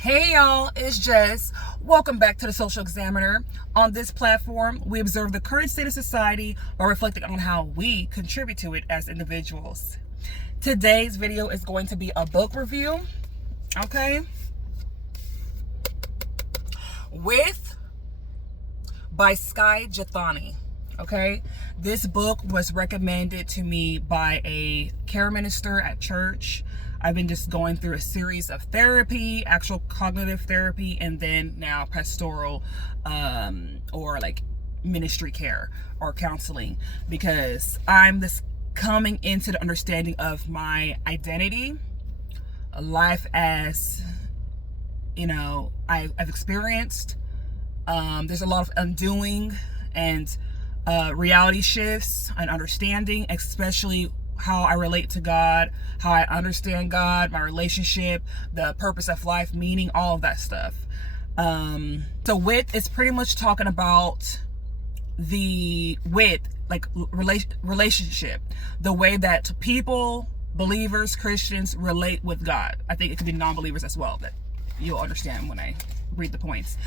Hey y'all, it's Jess. Welcome back to the Social Examiner. On this platform, we observe the current state of society by reflecting on how we contribute to it as individuals. Today's video is going to be a book review, okay? By Skye Jethani, okay? This book was recommended to me by a care minister at church. I've been just going through a series of therapy, actual cognitive therapy, and then now pastoral or like ministry care or counseling, because I'm this coming into the understanding of my identity, life as, you know, I've experienced. There's a lot of undoing and reality shifts and understanding, especially how I relate to God, how I understand God, my relationship, the purpose of life, meaning, all of that stuff. So with is pretty much talking about relationship, the way that people, believers, Christians relate with God. I think it could be non-believers as well, but you'll understand when I read the points.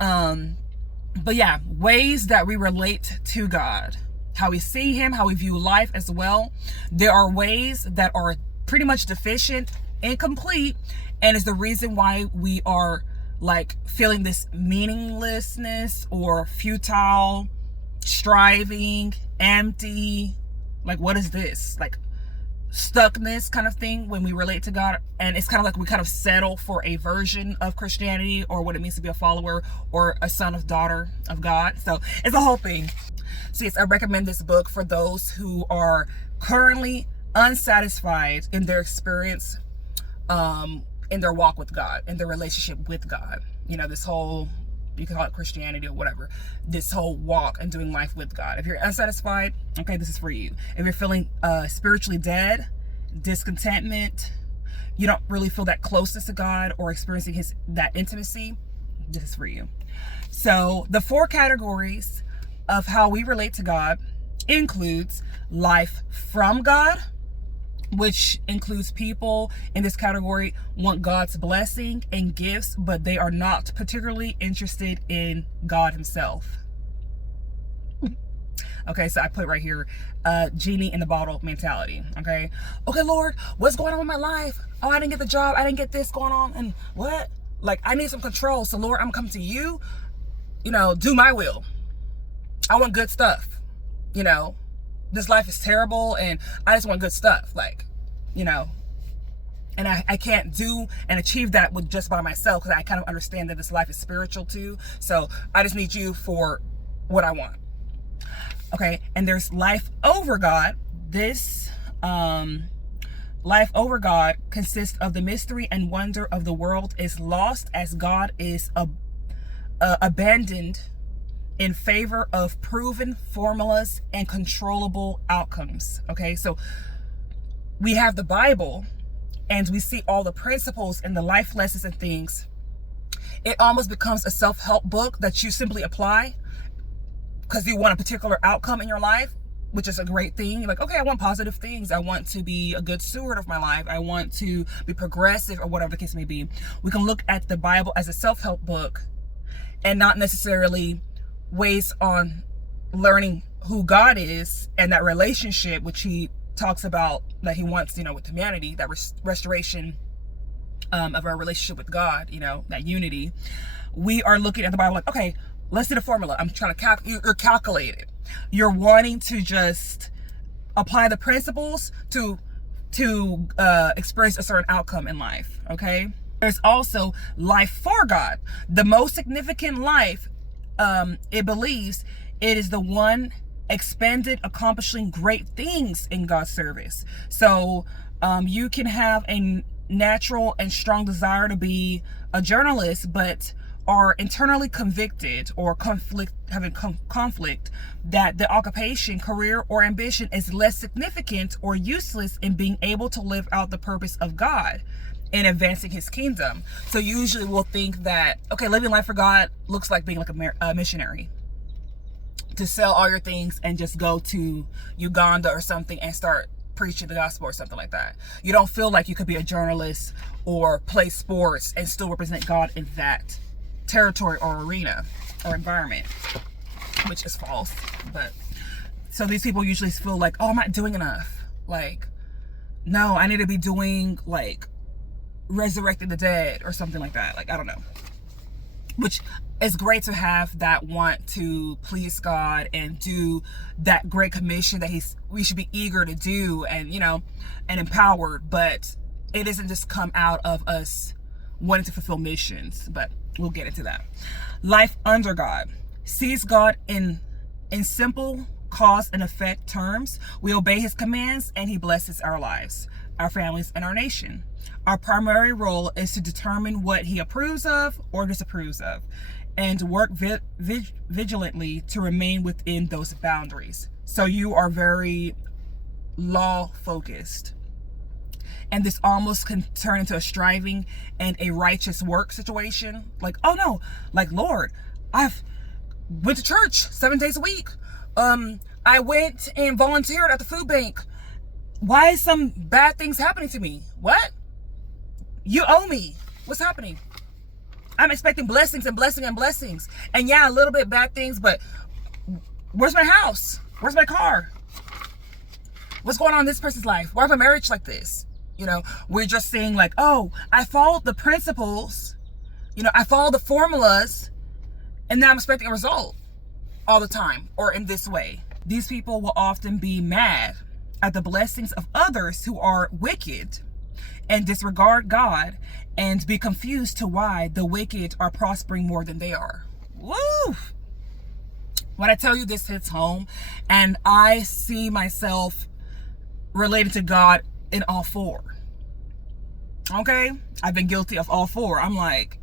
But yeah, ways that we relate to God, how we see him, how we view life as well. There are ways that are pretty much deficient, incomplete, and is the reason why we are like feeling this meaninglessness or futile, striving, empty. Like, what is this? Like stuckness kind of thing when we relate to God. And it's kind of like we kind of settle for a version of Christianity or what it means to be a follower or a son or daughter of God. So it's a whole thing. So yes, I recommend this book for those who are currently unsatisfied in their experience, in their walk with God, in their relationship with God. You know, this whole, you can call it Christianity or whatever, this whole walk and doing life with God. If you're unsatisfied, okay, this is for you. If you're feeling spiritually dead, discontentment, you don't really feel that closeness to God or experiencing that intimacy, this is for you. So the 4 categories of how we relate to God includes life from God, which includes people in this category want God's blessing and gifts, but they are not particularly interested in God himself. Okay, so I put right here, genie in the bottle mentality. Okay, Lord, what's going on with my life? Oh, I didn't get the job. I didn't get this going on. And what? Like, I need some control. So Lord, I'm coming to you, do my will. I want good stuff. This life is terrible and I just want good stuff. And I can't do and achieve that with just by myself, because I kind of understand that this life is spiritual too. So I just need you for what I want. Okay. And there's life over God. This, life over God consists of the mystery and wonder of the world is lost as God is abandoned in favor of proven formulas and controllable outcomes. Okay, so we have the Bible and we see all the principles and the life lessons and things. It almost becomes a self-help book that you simply apply because you want a particular outcome in your life, which is a great thing. You're like, okay, I want positive things. I want to be a good steward of my life. I want to be progressive, or whatever the case may be. We can look at the Bible as a self-help book and not necessarily ways on learning who God is and that relationship, which he talks about that he wants, with humanity, that restoration of our relationship with God, that unity. We are looking at the Bible like, okay, let's do the formula. I'm trying to you're calculated. You're wanting to just apply the principles to experience a certain outcome in life. Okay. There's also life for God. The most significant life, it believes it is the one expended accomplishing great things in God's service. So you can have a natural and strong desire to be a journalist, but are internally convicted or having conflict that the occupation, career, or ambition is less significant or useless in being able to live out the purpose of God in advancing his kingdom. So usually we'll think that, okay, living life for God looks like being like a missionary. To sell all your things and just go to Uganda or something and start preaching the gospel or something like that. You don't feel like you could be a journalist or play sports and still represent God in that territory or arena or environment, which is false. But so these people usually feel like, oh, I'm not doing enough. Like, no, I need to be doing like resurrecting the dead or something like that. Like, I don't know. Which is great to have that want to please God and do that great commission that we should be eager to do and, you know, and empowered. But it doesn't just come out of us wanting to fulfill missions. But we'll get into that. Life under God sees God in simple cause and effect terms. We obey his commands and he blesses our lives, our families, and our nation. Our primary role is to determine what he approves of or disapproves of and work vigilantly to remain within those boundaries. So you are very law focused. And this almost can turn into a striving and a righteous work situation. Like, oh no, like, Lord, I've went to church 7 days a week. I went and volunteered at the food bank. Why is some bad things happening to me? What? You owe me. What's happening? I'm expecting blessings and blessings and blessings. And yeah, a little bit bad things, but where's my house? Where's my car? What's going on in this person's life? Why is my marriage like this? You know, we're just saying like, oh, I followed the principles. You know, I followed the formulas and now I'm expecting a result all the time or in this way. These people will often be mad at the blessings of others who are wicked and disregard God and be confused to why the wicked are prospering more than they are. Woo! When I tell you, this hits home, and I see myself related to God in all four. Okay? I've been guilty of all four. I'm like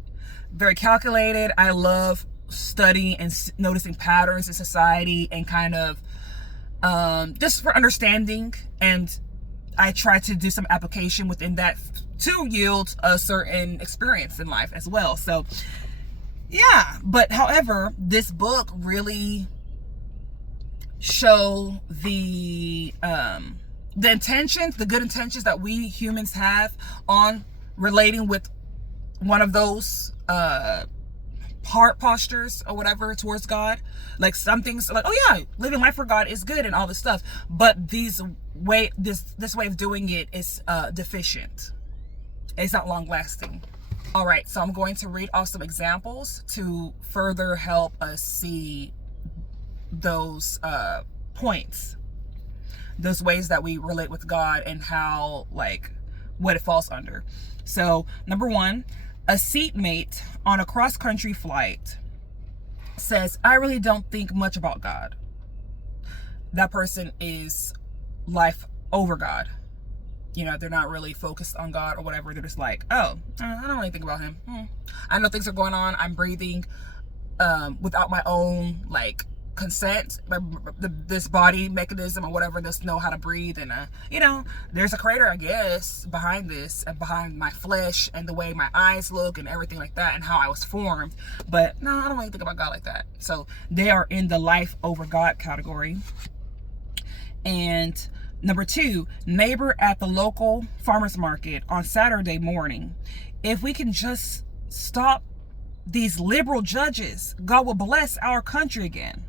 very calculated. I love studying and noticing patterns in society and kind of just for understanding, and I try to do some application within that to yield a certain experience in life as well. So yeah, but however, this book really show the intentions, the good intentions that we humans have on relating with one of those heart postures or whatever towards God. Like some things like, oh yeah, living life for God is good and all this stuff, but this way of doing it is deficient. It's not long lasting. All right, so I'm going to read off some examples to further help us see those points, those ways that we relate with God and how, like, what it falls under. So number one, a seatmate on a cross-country flight says, I really don't think much about God. That person is life over God. You know, they're not really focused on God or whatever. They're just like, oh, I don't really think about him. I know things are going on. I'm breathing without my own, like, consent. This body mechanism or whatever doesn't know how to breathe. And, you know, there's a creator, I guess, behind this and behind my flesh and the way my eyes look and everything like that and how I was formed. But no, I don't really think about God like that. So they are in the life over God category. And number two, neighbor at the local farmer's market on Saturday morning. If we can just stop these liberal judges, God will bless our country again.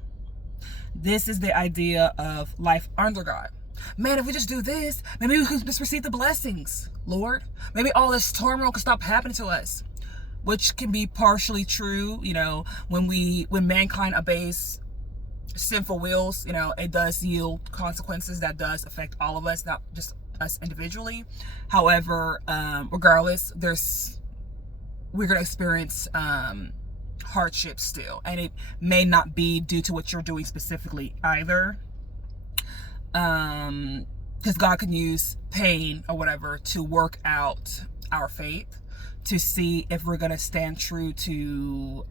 This is the idea of life under God. Man, if we just do this, maybe we could just receive the blessings, Lord. Maybe all this turmoil can stop happening to us, which can be partially true. You know, when mankind obeys sinful wills, you know, it does yield consequences that does affect all of us, not just us individually. However, regardless, we're going to experience hardship still, and it may not be due to what you're doing specifically either, because God can use pain or whatever to work out our faith, to see if we're going to stand true to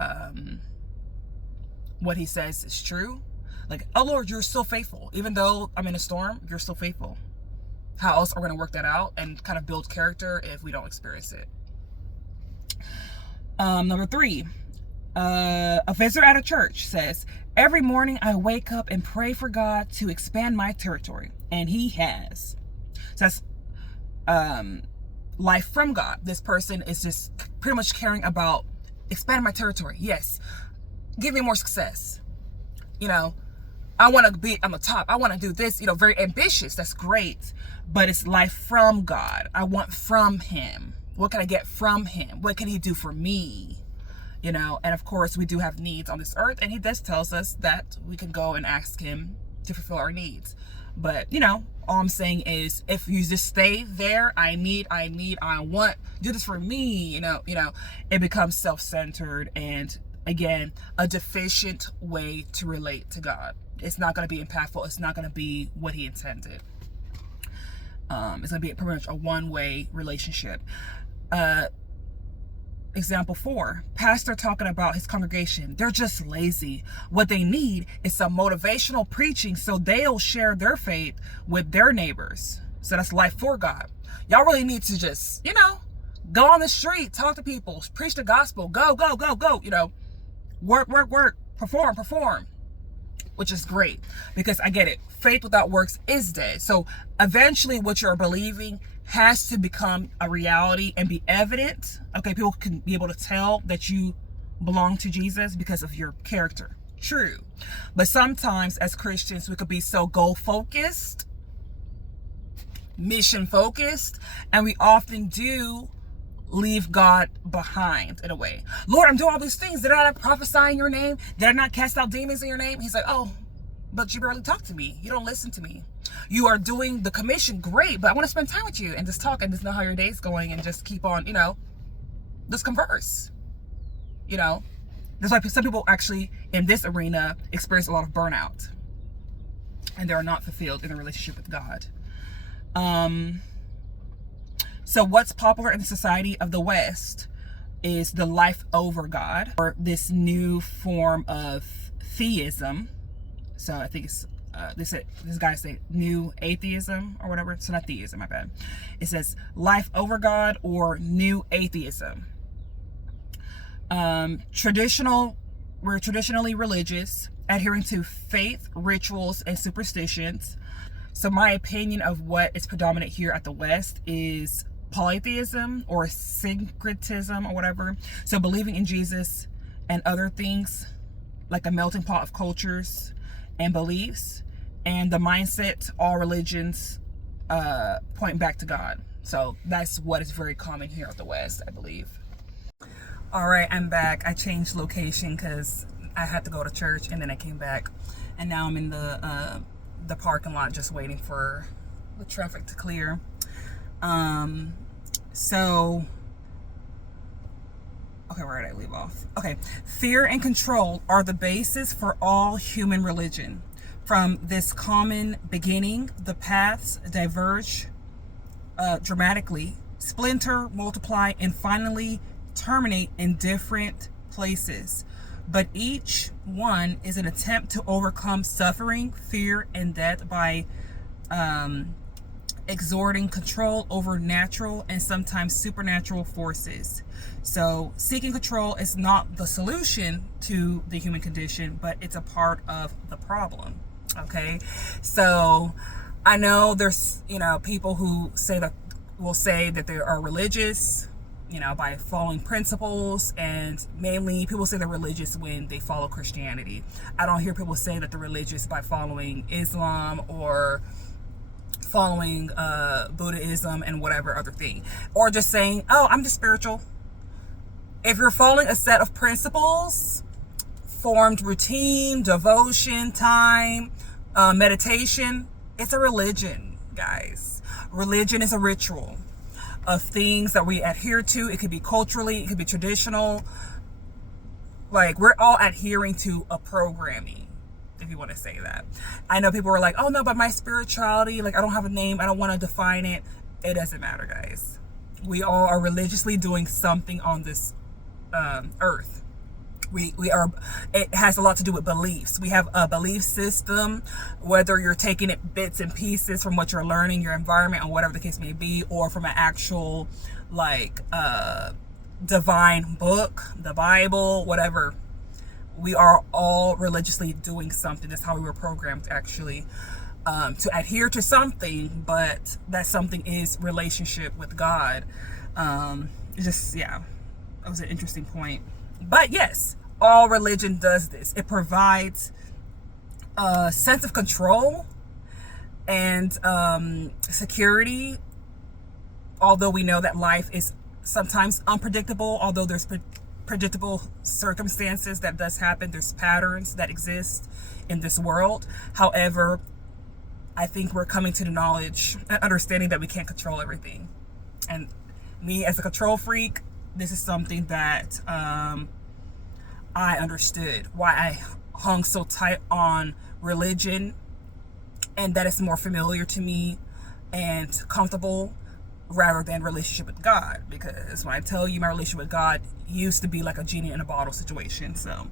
what he says is true. Like, oh Lord, you're still faithful. Even though I'm in a storm, you're still faithful. How else are we going to work that out and kind of build character if we don't experience it? Number three, a visitor at a church says, every morning I wake up and pray for God to expand my territory. And he has. So that's life from God. This person is just pretty much caring about expanding my territory. Yes. Give me more success. You know, I want to be on the top. I want to do this, you know, very ambitious. That's great. But it's life from God. I want from him. What can I get from him? What can he do for me? You know, and of course we do have needs on this earth, and he does tells us that we can go and ask him to fulfill our needs. But, you know, all I'm saying is, if you just stay there, I want, do this for me, you know, it becomes self-centered and, again, a deficient way to relate to God. It's not going to be impactful. It's not going to be what he intended. It's going to be pretty much a one-way relationship. Example 4, pastor talking about his congregation. They're just lazy. What they need is some motivational preaching so they'll share their faith with their neighbors. So that's life for God. Y'all really need to just, you know, go on the street, talk to people, preach the gospel, go, you know, work, perform, which is great, because I get it. Faith without works is dead. So eventually what you're believing has to become a reality and be evident. Okay, people can be able to tell that you belong to Jesus because of your character. True. But sometimes as Christians, we could be so goal focused, mission focused, and we often do leave God behind in a way. Lord, I'm doing all these things. Did I not prophesy in your name? Did I not cast out demons in your name? He's like, oh, but you barely talk to me. You don't listen to me. You are doing the commission, great, but I want to spend time with you and just talk and just know how your day's going and just keep on, you know, just converse. You know, that's why some people actually in this arena experience a lot of burnout and they're not fulfilled in a relationship with God. So what's popular in the society of the West is the life over God, or this new form of theism. So I think it's this guy say new atheism or whatever. It's not theism, my bad. It says life over God or new atheism. We're traditionally religious, adhering to faith, rituals, and superstitions. So my opinion of what is predominant here at the West is polytheism or syncretism or whatever. So believing in Jesus and other things, like a melting pot of cultures and beliefs, and the mindset all religions point back to God. So that's what is very common here at the West, I believe. All right, I'm back. I changed location because I had to go to church, and then I came back, and now I'm in the parking lot just waiting for the traffic to clear. So okay, where did I leave off? Okay, fear and control are the basis for all human religion. From this common beginning, the paths diverge dramatically, splinter, multiply, and finally terminate in different places. But each one is an attempt to overcome suffering, fear, and death by exerting control over natural and sometimes supernatural forces. So seeking control is not the solution to the human condition, but it's a part of the problem. Okay, so I know there's, you know, people who will say that they are religious, you know, by following principles, and mainly people say they're religious when they follow Christianity. I don't hear people say that they're religious by following Islam or following Buddhism and whatever other thing, or just saying, oh, I'm just spiritual. If you're following a set of principles, formed routine, devotion, time, meditation, it's a religion, guys. Religion is a ritual of things that we adhere to. It could be culturally, it could be traditional. Like, we're all adhering to a programming, if you want to say that. I know people are like, oh no, but my spirituality, like, I don't have a name, I don't want to define it. It doesn't matter, guys. We all are religiously doing something on this earth. We are, it has a lot to do with beliefs. We have a belief system, whether you're taking it bits and pieces from what you're learning, your environment, or whatever the case may be, or from an actual, like, divine book, the Bible, whatever. We are all religiously doing something. That's how we were programmed, actually. to adhere to something, but that something is relationship with God. Yeah, that was an interesting point. But yes, all religion does this. It provides a sense of control and security, although we know that life is sometimes unpredictable. Although there's predictable circumstances that does happen, there's patterns that exist in this world. However, I think we're coming to the knowledge and understanding that we can't control everything. And me as a control freak, this is something that I understood why I hung so tight on religion, and that it's more familiar to me and comfortable rather than relationship with God. Because when I tell you, my relationship with God used to be like a genie in a bottle situation. So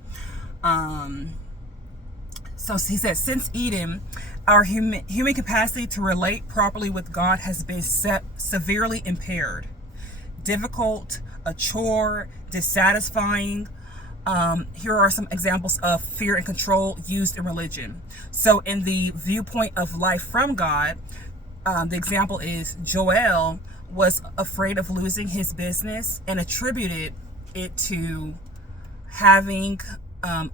he says, since Eden, our human capacity to relate properly with God has been severely impaired. Difficult, a chore, dissatisfying. Here are some examples of fear and control used in religion. So in the viewpoint of life from God, the example is Joel was afraid of losing his business and attributed it to having an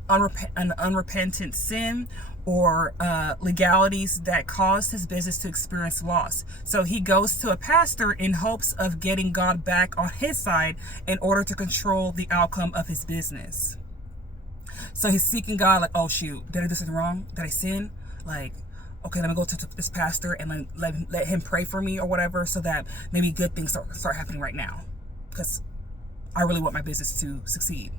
unrepentant sin or legalities that caused his business to experience loss. So he goes to a pastor in hopes of getting God back on his side in order to control the outcome of his business. So he's seeking God, like, oh shoot, did I do something wrong? Did I sin? Like, okay, let me go to this pastor and let him pray for me or whatever, so that maybe good things start happening right now, because I really want my business to succeed.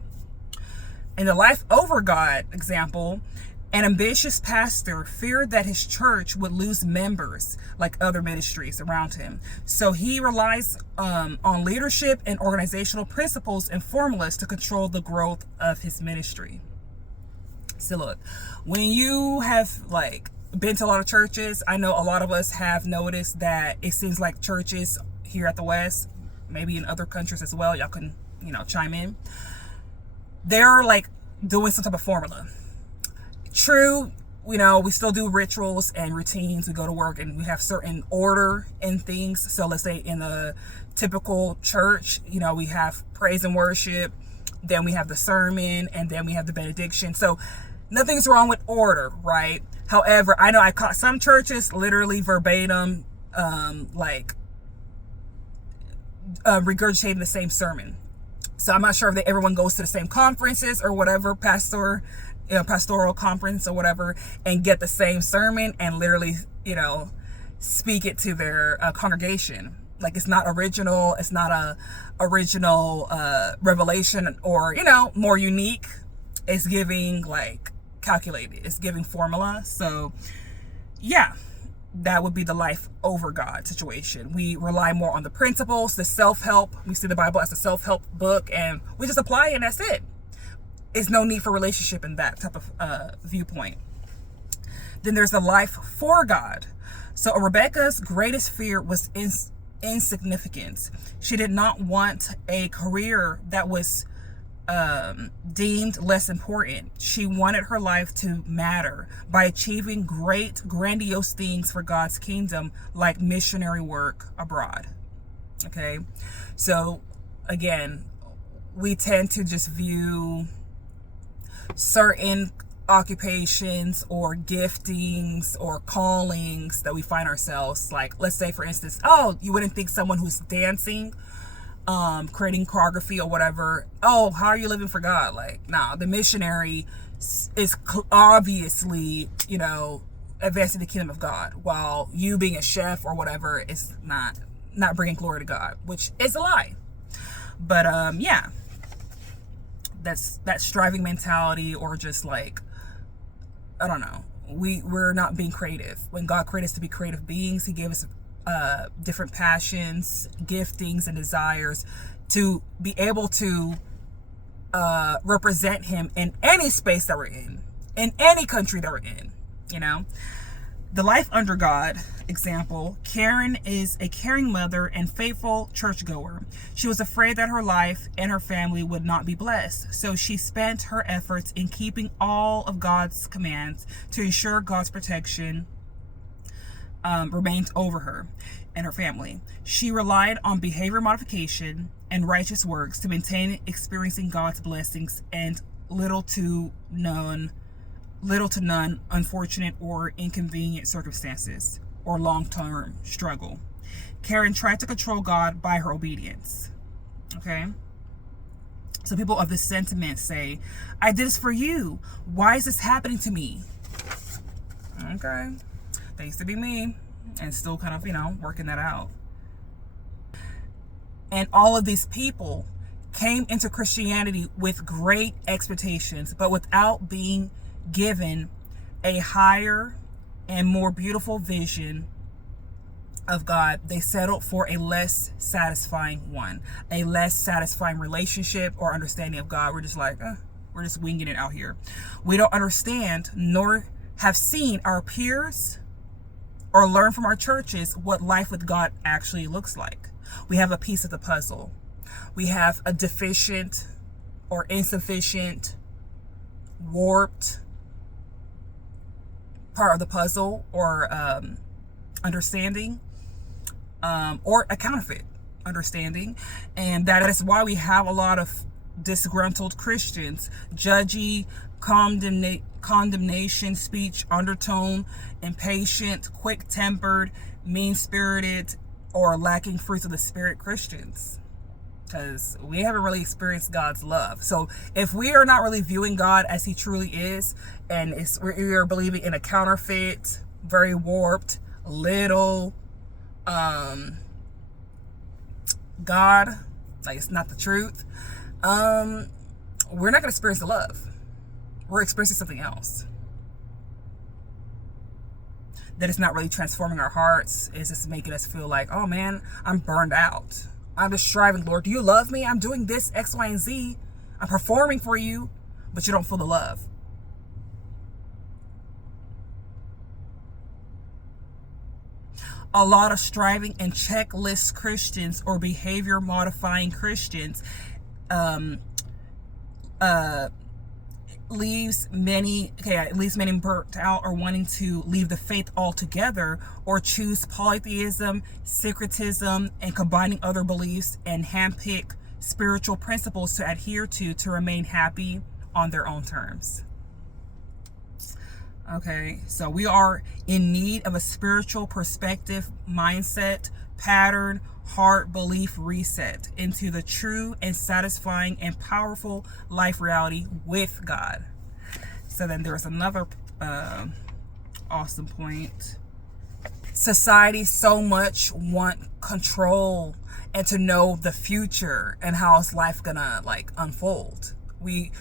In the life over God example, an ambitious pastor feared that his church would lose members like other ministries around him. So he relies on leadership and organizational principles and formulas to control the growth of his ministry. So look, when you have been to a lot of churches, I know a lot of us have noticed that it seems like churches here at the West, maybe in other countries as well, y'all can, chime in. They're doing some type of formula. True, we still do rituals and routines. We go to work and we have certain order in things. So let's say in a typical church, we have praise and worship, then we have the sermon, and then we have the benediction. So nothing's wrong with order, right? However, I know I caught some churches literally verbatim, regurgitating the same sermon. So I'm not sure if everyone goes to the same conferences or whatever, pastoral conference or whatever, and get the same sermon and literally, speak it to their congregation. It's not original. It's not a original revelation or, more unique. It's giving calculated. It's giving formula. So yeah, that would be the life over God situation. We rely more on the principles, the self-help. We see the Bible as a self-help book, and we just apply it, and that's it. There's no need for relationship in that type of viewpoint. Then there's the life for God. So Rebecca's greatest fear was insignificance. She did not want a career that was deemed less important. She wanted her life to matter by achieving great, grandiose things for God's kingdom, like missionary work abroad. Okay, so again, we tend to just view certain occupations or giftings or callings that we find ourselves, let's say for instance, you wouldn't think someone who's dancing, creating choreography or whatever, how are you living for God? Nah, the missionary is obviously, advancing the kingdom of God, while you being a chef or whatever is not bringing glory to God, which is a lie. But yeah, that's that striving mentality, or just I don't know, we're not being creative. When God created us to be creative beings, he gave us different passions, giftings, and desires to be able to represent him in any space that we're in any country that we're in. The life under God example, Karen is a caring mother and faithful churchgoer. She was afraid that her life and her family would not be blessed, so she spent her efforts in keeping all of God's commands to ensure God's protection remained over her and her family. She relied on behavior modification and righteous works to maintain experiencing God's blessings and little to none unfortunate or inconvenient circumstances or long-term struggle. Karen tried to control God by her obedience. Okay? So people of this sentiment say, I did this for you. Why is this happening to me? Okay. That used to be me, and still kind of, working that out. And all of these people came into Christianity with great expectations, but without being given a higher and more beautiful vision of God. They settled for a less satisfying one, a less satisfying relationship or understanding of God. We're just like, we're just winging it out here. We don't understand nor have seen our peers or learn from our churches what life with God actually looks like. We have a piece of the puzzle. We have a deficient or insufficient, warped part of the puzzle or understanding, or a counterfeit understanding. And that is why we have a lot of disgruntled Christians, judgy, condemnation speech, undertone, impatient, quick-tempered, mean-spirited, or lacking fruits of the Spirit Christians. Because we haven't really experienced God's love. So if we are not really viewing God as he truly is, and we are believing in a counterfeit, very warped, little God, like it's not the truth, we're not going to experience the love. We're experiencing something else that is not really transforming our hearts. It's just making us feel like, oh man, I'm burned out. I'm just striving, Lord, do you love me? I'm doing this X, Y, and Z. I'm performing for you, but you don't feel the love. A lot of striving and checklist Christians or behavior modifying Christians leaves many burnt out or wanting to leave the faith altogether, or choose polytheism, syncretism, and combining other beliefs and handpick spiritual principles to adhere to remain happy on their own terms. Okay, so we are in need of a spiritual perspective, mindset, pattern, heart, belief reset into the true and satisfying and powerful life reality with God. So then there's another awesome point. Society so much want control and to know the future and how is life gonna unfold. We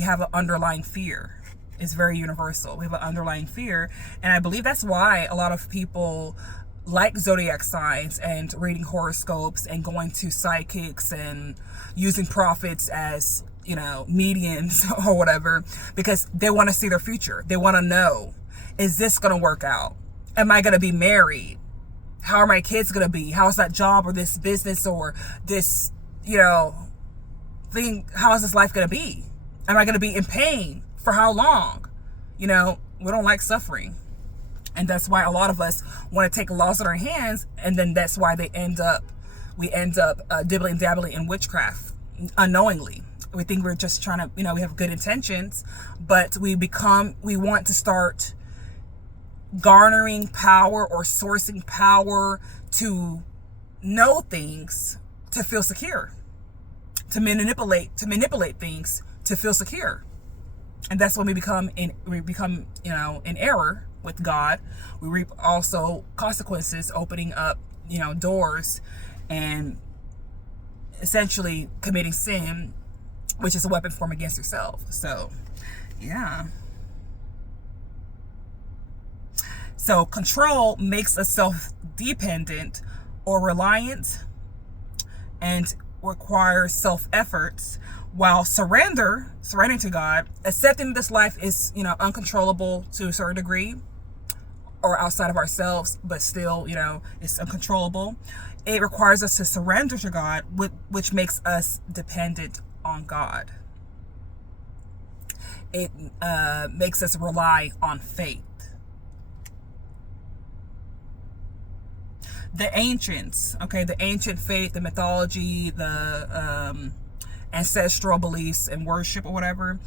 have an underlying fear. It's very universal. We have an underlying fear, and I believe that's why a lot of people like zodiac signs and reading horoscopes and going to psychics and using prophets as, mediums or whatever, because they want to see their future. They want to know, is this going to work out? Am I going to be married? How are my kids going to be? How's that job or this business or this, thing? How is this life going to be? Am I going to be in pain? For how long? We don't like suffering. And that's why a lot of us want to take laws in our hands, and then that's why we end up dibbling dabbling in witchcraft unknowingly. We think we're just trying to, we have good intentions, but we want to start garnering power or sourcing power to know things to feel secure, to manipulate things to feel secure. And that's when we become in error with God. We reap also consequences, opening up, doors, and essentially committing sin, which is a weapon formed against yourself. So, yeah. So control makes us self-dependent or reliant and requires self-efforts, while surrendering to God, accepting this life is, uncontrollable to a certain degree or outside of ourselves, but still, it's uncontrollable. It requires us to surrender to God, which makes us dependent on God. It makes us rely on faith. the ancients, okay, the ancient faith, the mythology, the ancestral beliefs and worship or whatever,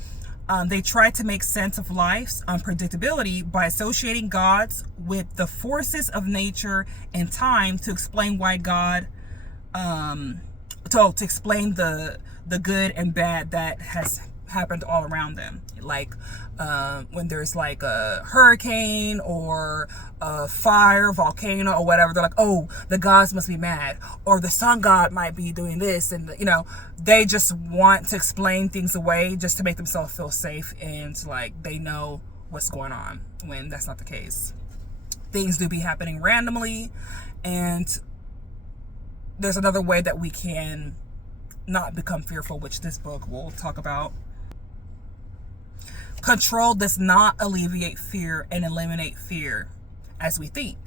they try to make sense of life's unpredictability by associating gods with the forces of nature and time to explain why God, to explain the good and bad that has happened all around them. Like when there's like a hurricane or a fire, volcano or whatever, they're like, oh, the gods must be mad, or the sun god might be doing this, and they just want to explain things away just to make themselves feel safe and like they know what's going on, when that's not the case. Things do be happening randomly, and there's another way that we can not become fearful, which this book will talk about. Control does not alleviate fear and eliminate fear as we think.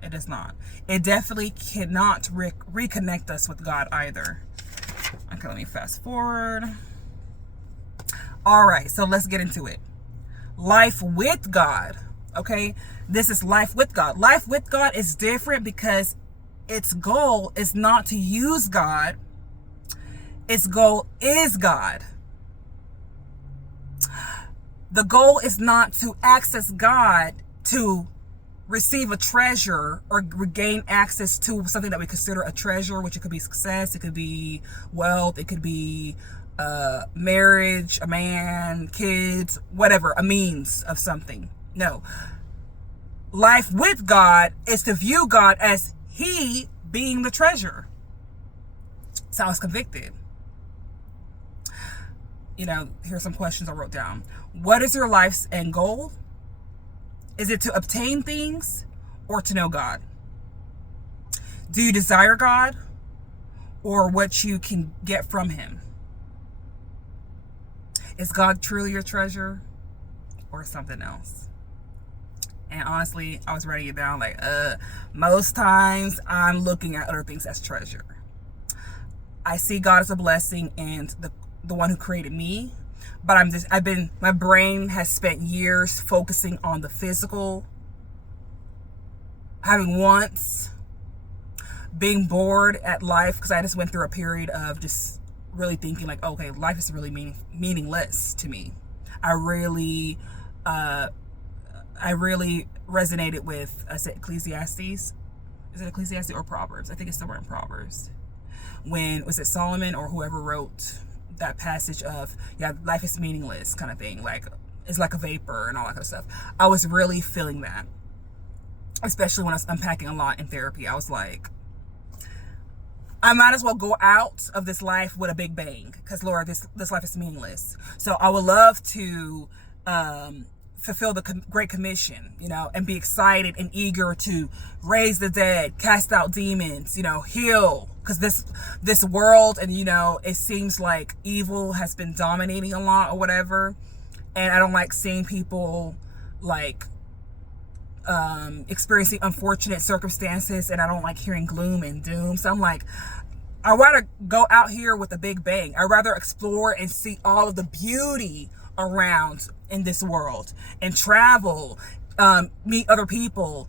It does not. It definitely cannot reconnect us with God either. Okay, let me fast forward. All right, so let's get into it. Life with God. Okay, this is life with God. Life with God is different because its goal is not to use God. Its goal is God. The goal is not to access God to receive a treasure or regain access to something that we consider a treasure, which it could be success, it could be wealth, it could be marriage, a man, kids, whatever, a means of something. No. Life with God is to view God as He being the treasure. So I was convicted. Here's some questions I wrote down. What is your life's end goal? Is it to obtain things or to know God? Do you desire God or what you can get from Him? Is God truly your treasure or something else? And honestly, I was writing it down like, most times I'm looking at other things as treasure. I see God as a blessing and the one who created me, but my brain has spent years focusing on the physical, having wants, being bored at life, because I just went through a period of just really thinking like, okay, life is really meaningless to me. I really resonated with, I said Ecclesiastes. Is it Ecclesiastes or Proverbs? I think it's somewhere in Proverbs. When, was it Solomon or whoever wrote that passage of, life is meaningless kind of thing, like it's like a vapor and all that kind of stuff. I was really feeling that, especially when I was unpacking a lot in therapy. I was like, I might as well go out of this life with a big bang, because Lord, this life is meaningless. So I would love to fulfill the Great Commission, and be excited and eager to raise the dead, cast out demons, heal. Because this world, and it seems like evil has been dominating a lot or whatever, and I don't like seeing people like experiencing unfortunate circumstances, and I don't like hearing gloom and doom. So I'm like, I'd rather go out here with a big bang. I'd rather explore and see all of the beauty around in this world, and travel, meet other people,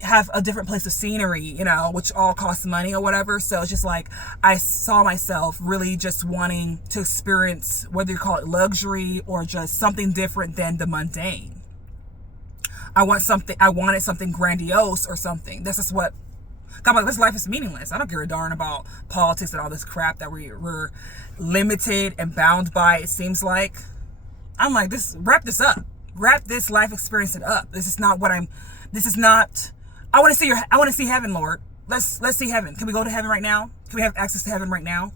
have a different place of scenery, which all costs money or whatever. So it's just like, I saw myself really just wanting to experience, whether you call it luxury or just something different than the mundane. I wanted something grandiose or something. This is what, I'm like, this life is meaningless. I don't give a darn about politics and all this crap that we're limited and bound by, it seems like. I'm like, wrap this up. Wrap this life experience up. I want to see heaven, Lord. Let's see heaven. Can we go to heaven right now? Can we have access to heaven right now?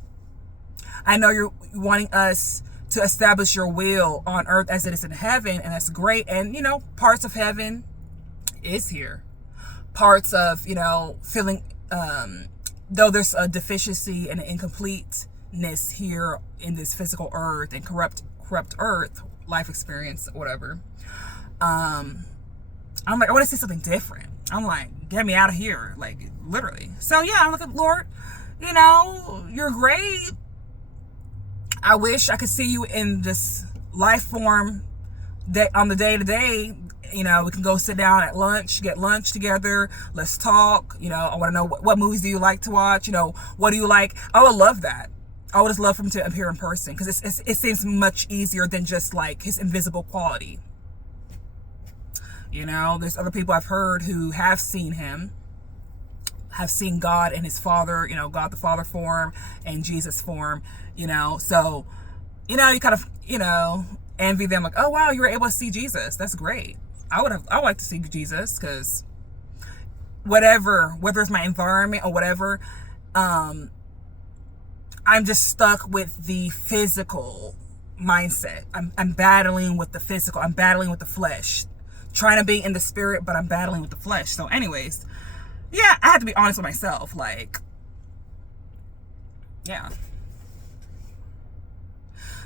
I know you're wanting us to establish your will on earth as it is in heaven, and that's great. And, parts of heaven is here. Parts of, feeling, though there's a deficiency and an incompleteness here in this physical earth and corrupt earth, life experience, whatever. I'm like, I want to see something different. I'm like, get me out of here, like literally. So yeah, I'm like, Lord, you're great. I wish I could see you in this life form that on the day to day You know, we can go sit down at lunch, get lunch together. Let's talk. You know, I want to know what movies do you like to watch? You know, what do you like? I would love that. I would just love for him to appear in person, because it seems much easier than just like his invisible quality. You know, there's other people I've heard who have seen him, have seen God and his Father, you know, God the Father form and Jesus form, you know. So, you know, you kind of, you know, envy them, like, oh wow, you were able to see Jesus. That's great. I would like to see Jesus, because whether it's my environment or whatever, I'm just stuck with the physical mindset. I'm battling with the physical. I'm battling with the flesh, trying to be in the spirit, but I'm battling with the flesh. So anyways, yeah, I have to be honest with myself. Like, yeah.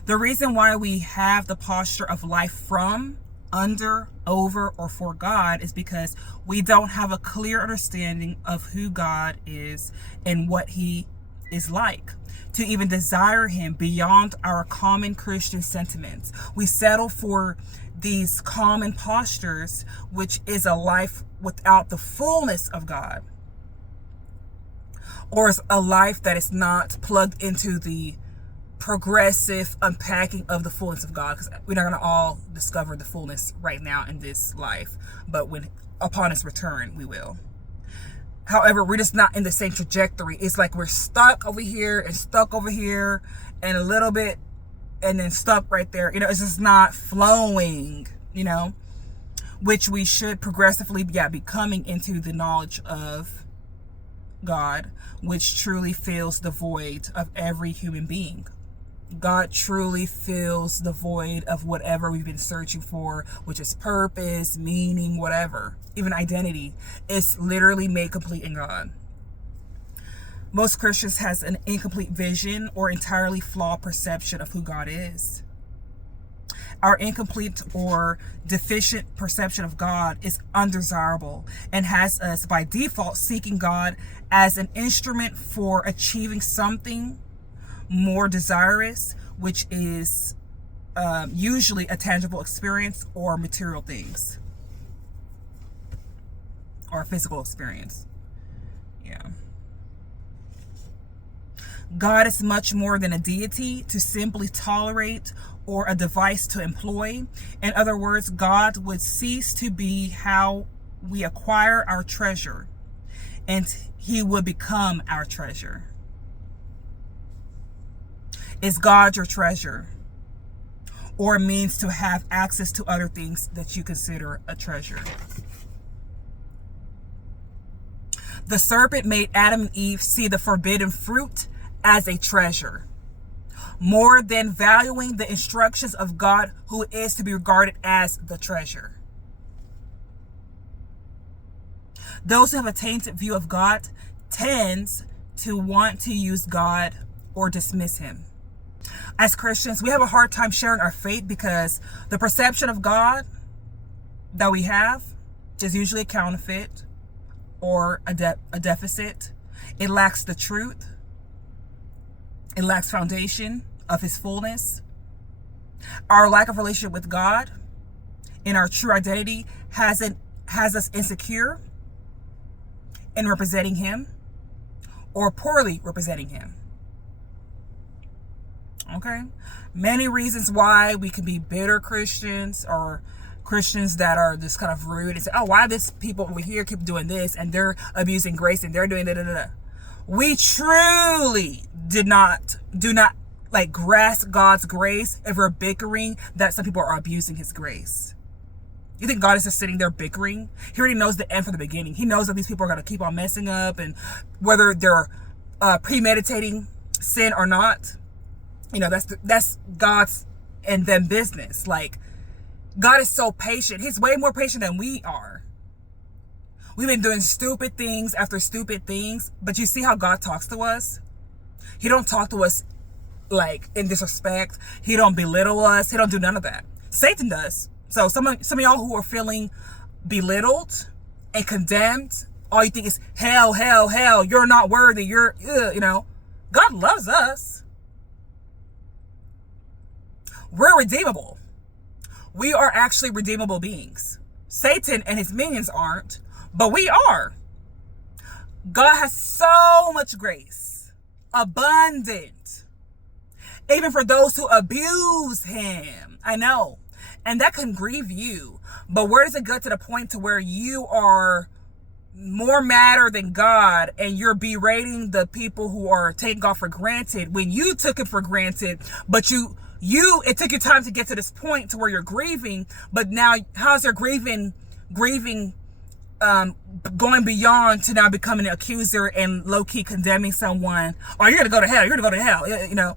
The reason why we have the posture of life from, under, over, or for God is because we don't have a clear understanding of who God is and what he is like, to even desire him beyond our common Christian sentiments. We settle for these common postures, which is a life without the fullness of God, or is a life that is not plugged into the progressive unpacking of the fullness of God, because we're not going to all discover the fullness right now in this life, but when upon his return we will. However, we're just not in the same trajectory. It's like we're stuck over here and stuck over here and a little bit and then stuck right there. You know, it's just not flowing, you know, which we should progressively be coming into the knowledge of God, which truly fills the void of every human being. God truly fills the void of whatever we've been searching for, which is purpose, meaning, whatever, even identity. It's literally made complete in God. Most Christians has an incomplete vision or entirely flawed perception of who God is. Our incomplete or deficient perception of God is undesirable and has us by default seeking God as an instrument for achieving something more desirous, which is usually a tangible experience or material things, or a physical experience. Yeah. God is much more than a deity to simply tolerate or a device to employ. In other words, God would cease to be how we acquire our treasure, and he would become our treasure. Is God your treasure, or a means to have access to other things that you consider a treasure? The serpent made Adam and Eve see the forbidden fruit as a treasure, more than valuing the instructions of God, who is to be regarded as the treasure. Those who have a tainted view of God tends to want to use God or dismiss him. As Christians, we have a hard time sharing our faith because the perception of God that we have is usually a counterfeit or a deficit. It lacks the truth. It lacks foundation of his fullness. Our lack of relationship with God in our true identity has us insecure in representing him or poorly representing him. Okay, many reasons why we can be bitter Christians, or Christians that are just kind of rude and say, oh, why this people over here keep doing this and they're abusing grace and they're doing da. We truly do not like grasp God's grace if we're bickering that some people are abusing his grace. You think God is just sitting there bickering? He already knows the end from the beginning. He knows that these people are going to keep on messing up, and whether they're premeditating sin or not. You know, that's God's and them business. Like, God is so patient. He's way more patient than we are. We've been doing stupid things after stupid things, but you see how God talks to us? He don't talk to us like in disrespect. He don't belittle us. He don't do none of that. Satan does. So some of y'all who are feeling belittled and condemned, all you think is hell, hell, hell. You're not worthy. You're, you know, God loves us. We're redeemable. We are actually redeemable beings. Satan and his minions aren't, but we are. God has so much grace, abundant, even for those who abuse him. I know. And that can grieve you. But where does it go to the point to where you are more madder than God and you're berating the people who are taking God for granted when you took it for granted, but it took you time to get to this point to where you're grieving, but now how's your grieving going beyond to now becoming an accuser and low-key condemning someone? Oh, you're gonna go to hell, you're gonna go to hell. You know,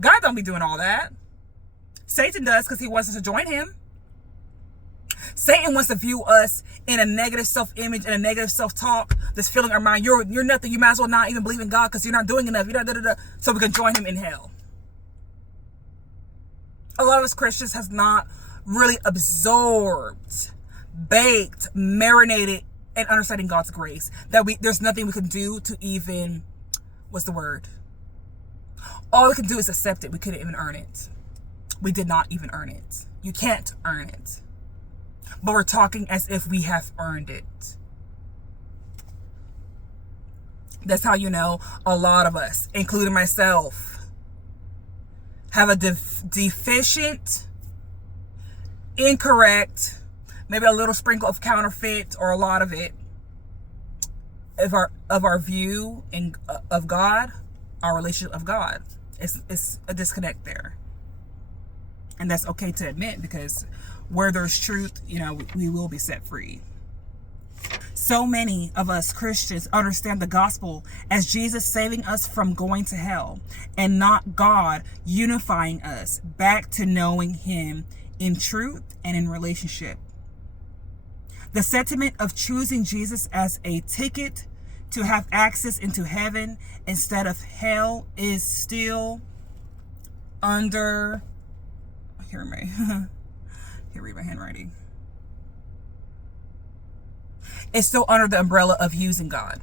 God don't be doing all that. Satan does, because he wants us to join him. Satan wants to view us in a negative self-image and a negative self-talk that's filling our mind. You're nothing. You might as well not even believe in God because you're not doing enough. So we can join him in hell. A lot of us Christians has not really absorbed, baked, marinated, and understanding God's grace. There's nothing we can do to even, what's the word? All we can do is accept it. We couldn't even earn it. We did not even earn it. You can't earn it. But we're talking as if we have earned it. That's how you know a lot of us, including myself, have a deficient, incorrect, maybe a little sprinkle of counterfeit or a lot of it, of our view of God, our relationship of God. It's a disconnect there. And that's okay to admit, because where there's truth, we will be set free. So many of us Christians understand the gospel as Jesus saving us from going to hell, and not God unifying us back to knowing him in truth and in relationship. The sentiment of choosing Jesus as a ticket to have access into heaven instead of hell is still under... Here, read my handwriting. It's still under the umbrella of using God.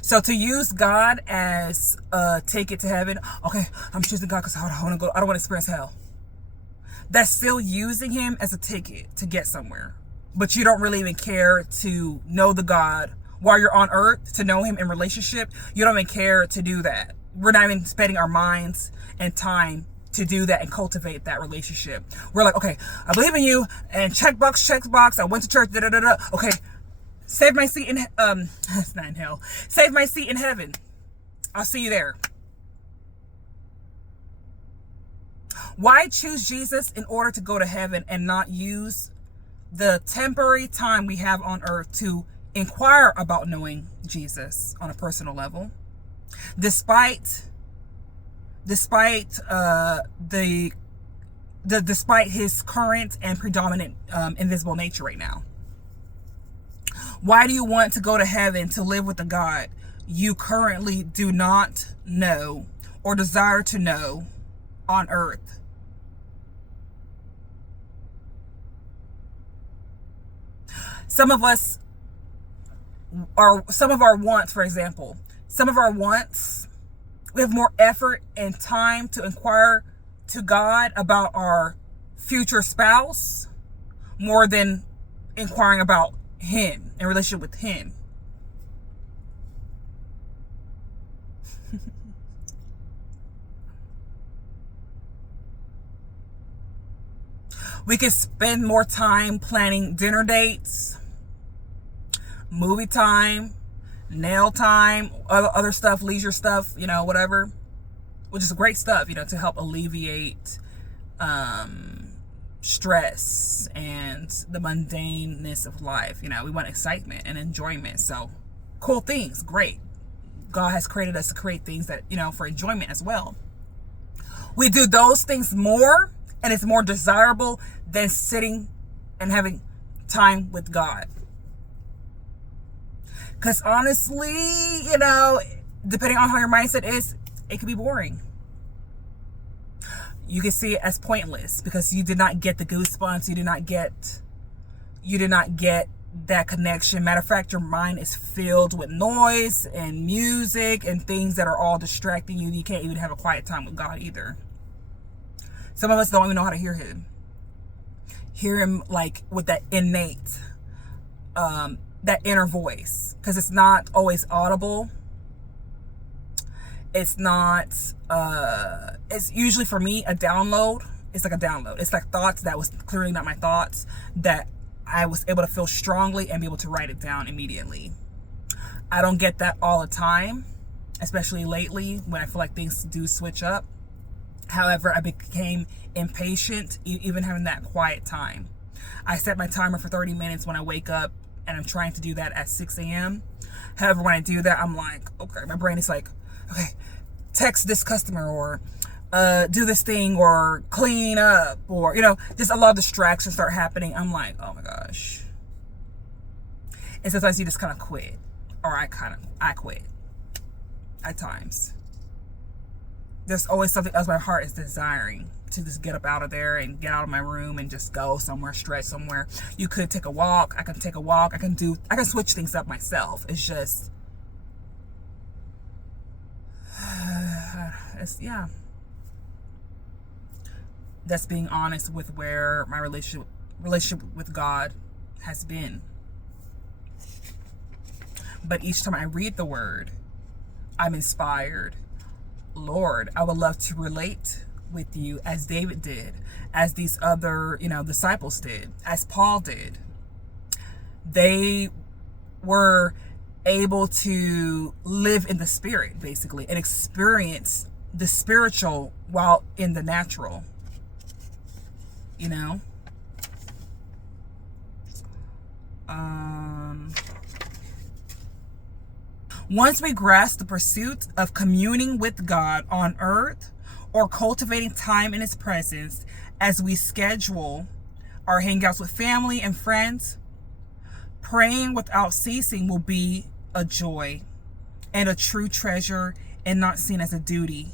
So to use God as a ticket to heaven, okay, I'm choosing God because I don't want to experience hell. That's still using him as a ticket to get somewhere. But you don't really even care to know the God while you're on earth, to know him in relationship. You don't even care to do that. We're not even spending our minds and time to do that and cultivate that relationship. We're like, okay, I believe in you, and checkbox, I went to church, okay, save my seat in, it's not in hell, save my seat in heaven. I'll see you there. Why choose Jesus in order to go to heaven and not use the temporary time we have on earth to inquire about knowing Jesus on a personal level? Despite his current and predominant invisible nature right now. Why do you want to go to heaven to live with a God you currently do not know or desire to know on earth? Some of our wants, for example, we have more effort and time to inquire to God about our future spouse more than inquiring about him and relationship with him. We can spend more time planning dinner dates, movie time, nail time, other stuff, leisure stuff, whatever, which is great stuff, to help alleviate stress and the mundaneness of life. We want excitement and enjoyment. So cool things, great. God has created us to create things that, for enjoyment as well. We do those things more, and it's more desirable than sitting and having time with God. Because honestly, depending on how your mindset is, it can be boring. You can see it as pointless because you did not get the goosebumps. You did not get that connection. Matter of fact, your mind is filled with noise and music and things that are all distracting you. You can't even have a quiet time with God either. Some of us don't even know how to hear him. Hear him like with that innate that inner voice, because it's not always audible. It's not, it's usually for me a download. It's like a download. It's like thoughts that was clearly not my thoughts, that I was able to feel strongly and be able to write it down immediately. I don't get that all the time, especially lately when I feel like things do switch up. However, I became impatient even having that quiet time. I set my timer for 30 minutes when I wake up, and I'm trying to do that at 6 a.m. However, when I do that, I'm like, okay, my brain is like, okay, text this customer, or do this thing, or clean up, or, just a lot of distractions start happening. I'm like, oh my gosh. And sometimes you just kind of quit, or I quit at times. There's always something else my heart is desiring to just get up out of there and get out of my room and just go somewhere, stretch somewhere. You could take a walk. I can take a walk. I can switch things up myself. It's just, yeah. That's being honest with where my relationship with God has been. But each time I read the word, I'm inspired. Lord, I would love to relate with you as David did, as these other, disciples did, as Paul did. They were able to live in the spirit, basically, and experience the spiritual while in the natural, Once we grasp the pursuit of communing with God on earth, or cultivating time in His presence as we schedule our hangouts with family and friends, praying without ceasing will be a joy and a true treasure, and not seen as a duty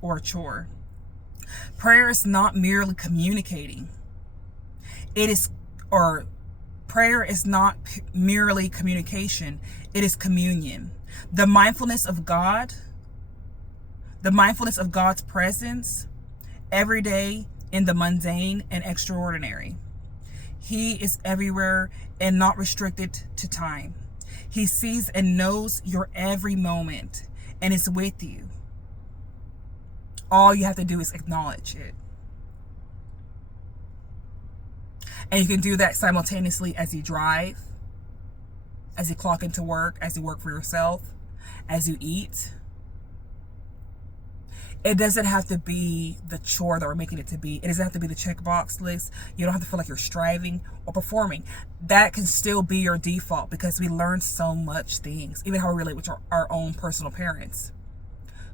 or a chore. Prayer is not merely communicating. Prayer is not merely communication. It is communion. The mindfulness of God's presence every day in the mundane and extraordinary. He is everywhere and not restricted to time. He sees and knows your every moment and is with you. All you have to do is acknowledge it. And you can do that simultaneously as you drive, as you clock into work, as you work for yourself, as you eat. It doesn't have to be the chore that we're making it to be. It doesn't have to be the checkbox list. You don't have to feel like you're striving or performing. That can still be your default, because we learn so much things, even how we relate with our own personal parents.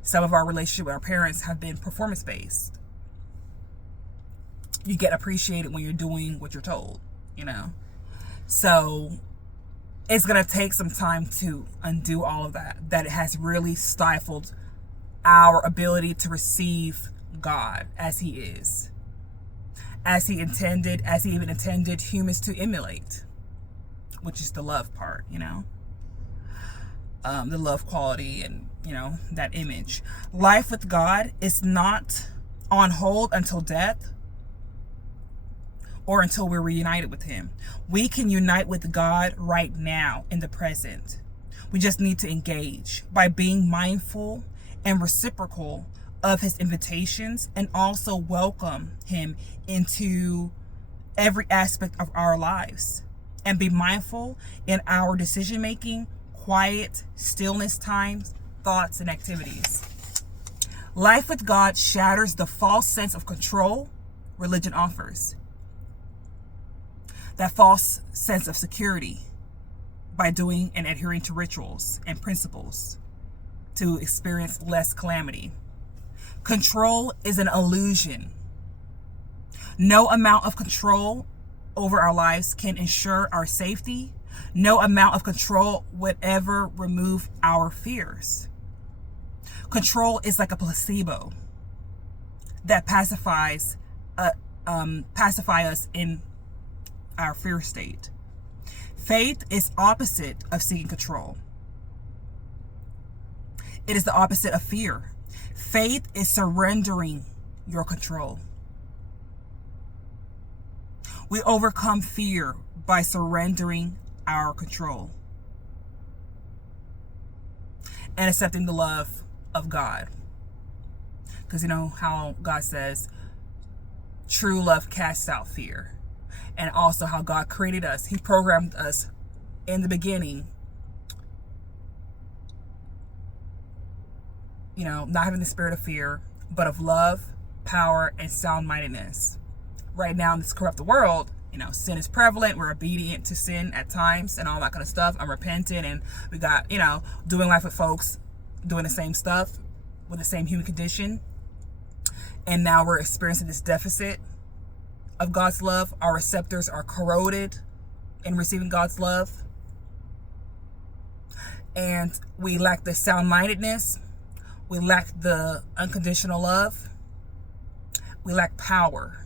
Some of our relationship with our parents have been performance-based. You get appreciated when you're doing what you're told, So it's going to take some time to undo all of that it has really stifled our ability to receive God as He is, as He intended, as He even intended humans to emulate, which is the love part, the love quality and, that image. Life with God is not on hold until death, or until we're reunited with Him. We can unite with God right now in the present. We just need to engage by being mindful and reciprocal of His invitations, and also welcome Him into every aspect of our lives, and be mindful in our decision making, quiet, stillness times, thoughts, and activities. Life with God shatters the false sense of control religion offers. That false sense of security by doing and adhering to rituals and principles to experience less calamity. Control is an illusion. No amount of control over our lives can ensure our safety. No amount of control would ever remove our fears. Control is like a placebo that pacify us in our fear state. Faith is opposite of seeking control. It is the opposite of fear. Faith is surrendering your control. We overcome fear by surrendering our control and accepting the love of God. Because you know how God says, true love casts out fear. And also how God created us. He programmed us in the beginning, you know, not having the spirit of fear, but of love, power, and sound-mindedness. Right now in this corrupt world, you know, sin is prevalent. We're obedient to sin at times and all that kind of stuff. I'm repentant, and we got, you know, doing life with folks doing the same stuff with the same human condition. And now we're experiencing this deficit of God's love. Our receptors are corroded in receiving God's love. And we lack the sound-mindedness. We lack the unconditional love. We lack power.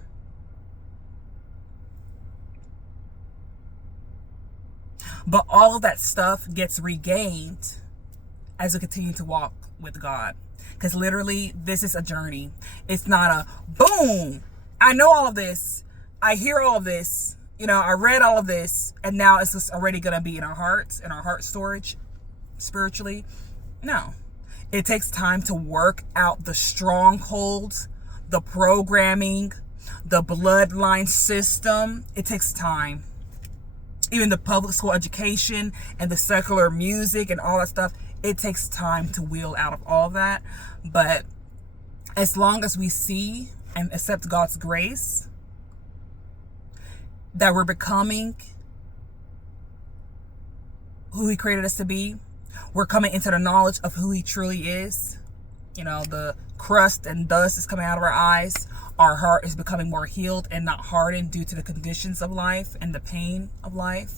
But all of that stuff gets regained as we continue to walk with God. Because literally, this is a journey. It's not a boom, I know all of this, I hear all of this, you know, I read all of this, and now it's just already going to be in our hearts, in our heart storage, spiritually. No. It takes time to work out the strongholds, the programming, the bloodline system. It takes time. Even the public school education and the secular music and all that stuff, it takes time to wheel out of all that. But as long as we see and accept God's grace, that we're becoming who He created us to be, we're coming into the knowledge of who He truly is. You know, the crust and dust is coming out of our eyes. Our heart is becoming more healed and not hardened due to the conditions of life and the pain of life.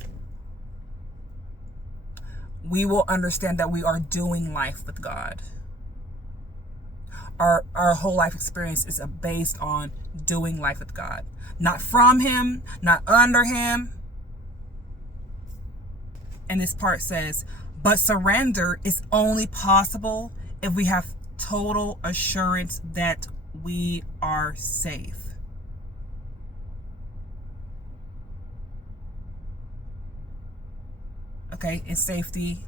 We will understand that we are doing life with God. Our whole life experience is based on doing life with God. Not from Him, not under Him. And this part says, but surrender is only possible if we have total assurance that we are safe. Okay, in safety,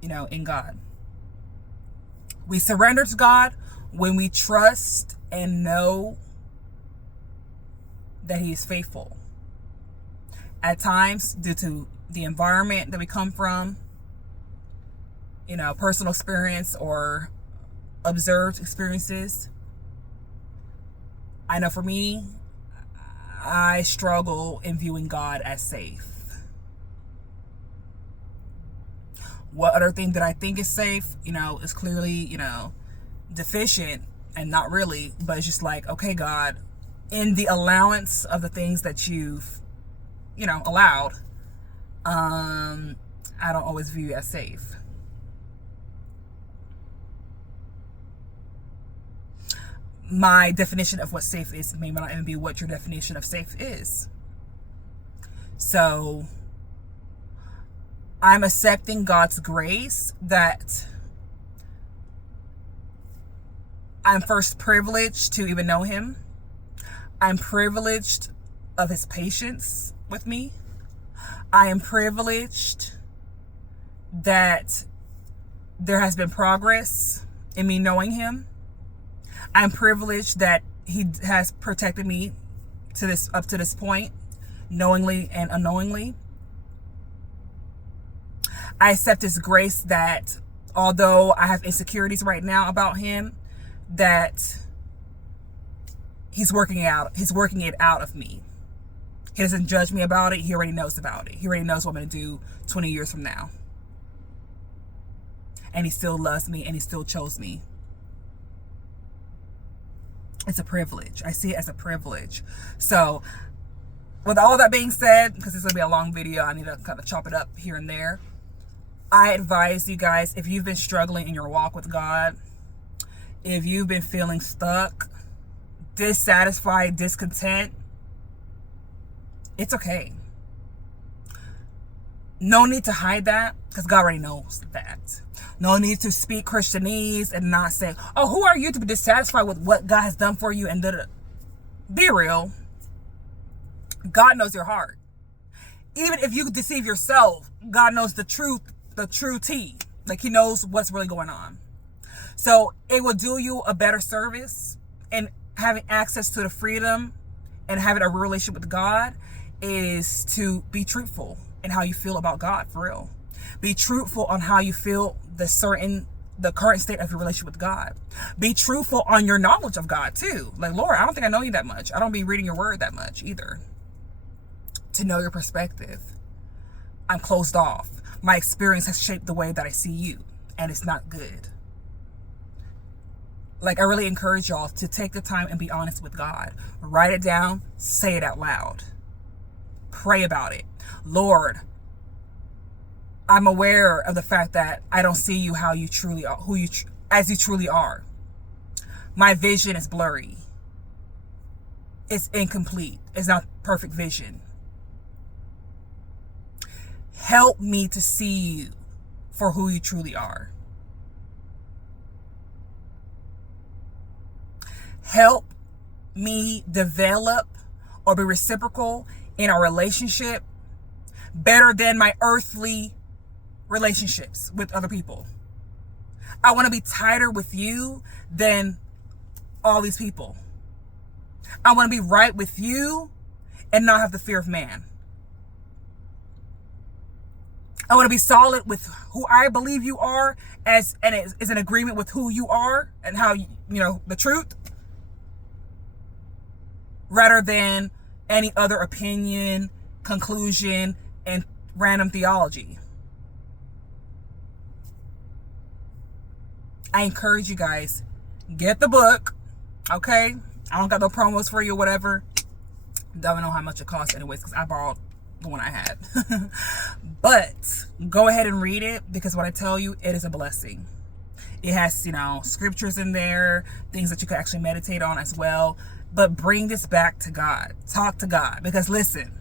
you know, in God. We surrender to God when we trust and know that He is faithful. At times, due to the environment that we come from, you know, personal experience or observed experiences. I know for me, I struggle in viewing God as safe. What other thing that I think is safe, you know, is clearly, you know, deficient and not really, but it's just like, okay, God, in the allowance of the things that you've, you know, allowed, I don't always view as safe. My definition of what safe is may not even be what your definition of safe is. So I'm accepting God's grace that I'm first privileged to even know Him. I'm privileged of His patience with me. I am privileged that there has been progress in me knowing Him. I'm privileged that He has protected me up to this point, knowingly and unknowingly. I accept His grace that although I have insecurities right now about Him, that He's working it out of me. He doesn't judge me about it. He already knows about it. He already knows what I'm going to do 20 years from now. And He still loves me and He still chose me. It's a privilege. I see it as a privilege. So with all that being said, because this is going to be a long video, I need to kind of chop it up here and there. I advise you guys, if you've been struggling in your walk with God, if you've been feeling stuck, dissatisfied, discontent, it's okay. No need to hide that, because God already knows that. No need to speak Christianese and not say, oh, who are you to be dissatisfied with what God has done for you? And be real. God knows your heart. Even if you deceive yourself, God knows the true tea. Like, he knows what's really going on. So it will do you a better service, and having access to the freedom and having a real relationship with God is to be truthful in how you feel about God, for real. Be truthful on how you feel the current state of your relationship with God. Be truthful on your knowledge of God too. Like, Lord, I don't think I know you that much. I don't be reading your word that much either. To know your perspective. I'm closed off. My experience has shaped the way that I see you, and it's not good. Like, I really encourage y'all to take the time and be honest with God. Write it down, say it out loud. Pray about it. Lord, I'm aware of the fact that I don't see you how you truly are, as you truly are. My vision is blurry. It's incomplete. It's not perfect vision. Help me to see you for who you truly are. Help me develop or be reciprocal in our relationship better than my earthly relationships with other people. I want to be tighter with you than all these people. I want to be right with you and not have the fear of man. I want to be solid with who I believe you are, and is in agreement with who you are and how you know the truth, rather than any other opinion, conclusion, and random theology. I encourage you guys, get the book, okay? I don't got no promos for you or whatever. Don't know how much it costs anyways, because I borrowed the one I had. But go ahead and read it, because when I tell you, it is a blessing. It has, scriptures in there, things that you could actually meditate on as well. But bring this back to God. Talk to God. Because listen,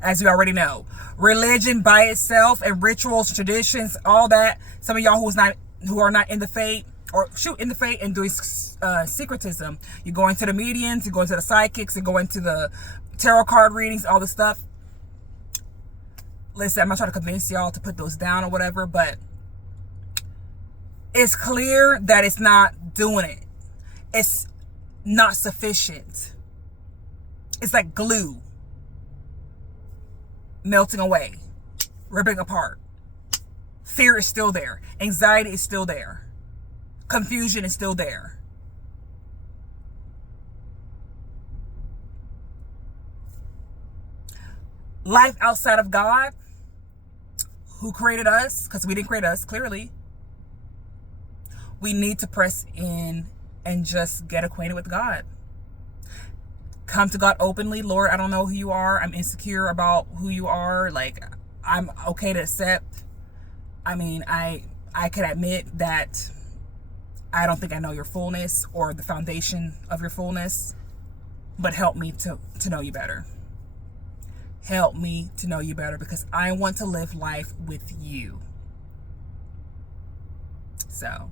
as you already know, religion by itself and rituals, traditions, all that, some of y'all who are not in the faith, or in the faith and doing secretism, you're going to the mediums, you're going to the psychics, you're going to the tarot card readings, all this stuff. Listen, I'm not trying to convince y'all to put those down or whatever, but it's clear that it's not doing it. It's not sufficient. It's like glue melting away, ripping apart. Fear is still there. Anxiety is still there. Confusion is still there. Life outside of God, who created us, because we didn't create us, clearly. We need to press in and just get acquainted with God. Come to God openly. Lord, I don't know who you are. I'm insecure about who you are. Like, I'm okay to accept. I mean, I can admit that I don't think I know your fullness or the foundation of your fullness, but help me to know you better. Help me to know you better, because I want to live life with you. So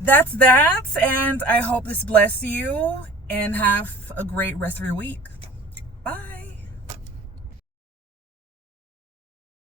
that's that, and I hope this bless you, and have a great rest of your week. Bye.